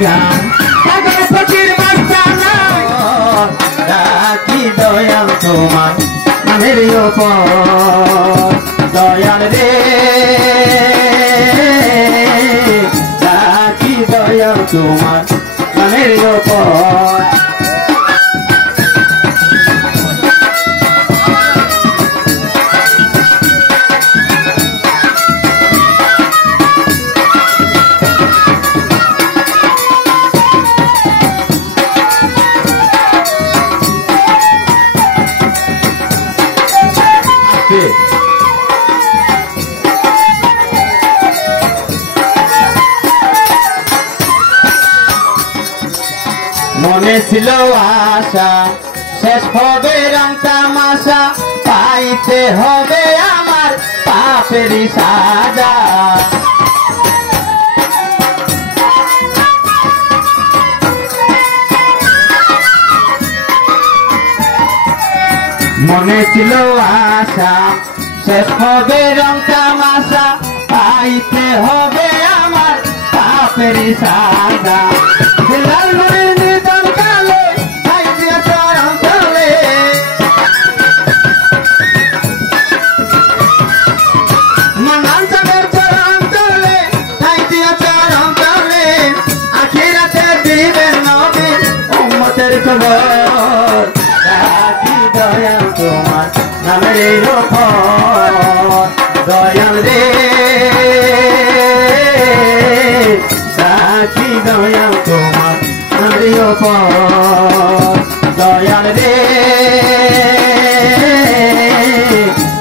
গান পাগল ফকির বাচ্চা নাই রাখি দয়াল তোমার নামের উপর দয়াল রে রাখি দয়াল তোমার নামের উপর মনে ছিল আশা শেষ হবে রং তামাশা পাইতে হবে আমার পাপেরই সাজা মনে ছিল আশা শেষ হবে রং তামাশা পাইতে হবে আমার পাপেরই সাজা লাল মনের নিতন কালে খাইতে চরম তলে মনান চাঁদের চরম তলে খাইতে চরম তলে আখিরাতে দিবেন নবী উম্মতের খবর রাখি দয়াল তোমার নামের উপর দয়াল রে রাখি দয়াল তোমার নামের উপর দয়াল রে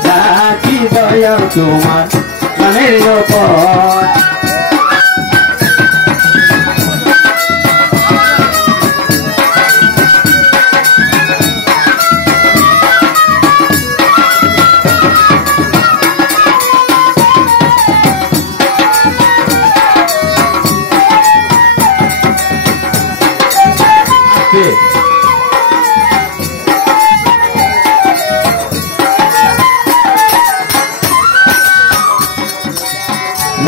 রাখি দয়াল তোমার নামের উপর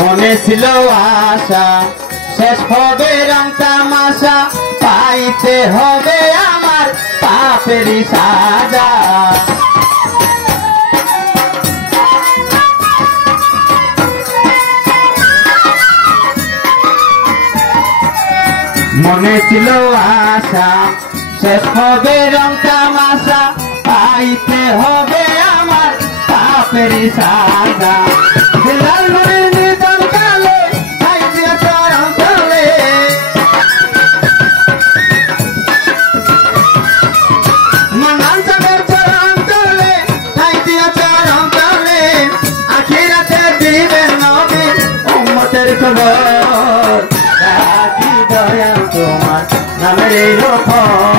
মনে ছিল আশা শেষ হবে রং তামাশা পাইতে হবে আমার পাপেরই সাজা মনে ছিল আশা শেষ হবে রং তামাশা পাইতে হবে আমার পাপেরই সাজা লাল মনের নিতন কালে খাইতে চরম তলে মনান চাঁদের চরম তলে খাইতে চরম তলে আখিরাতে দিবেন নবী উম্মতের খবর রাখি দয়াল তোমার নামের উপর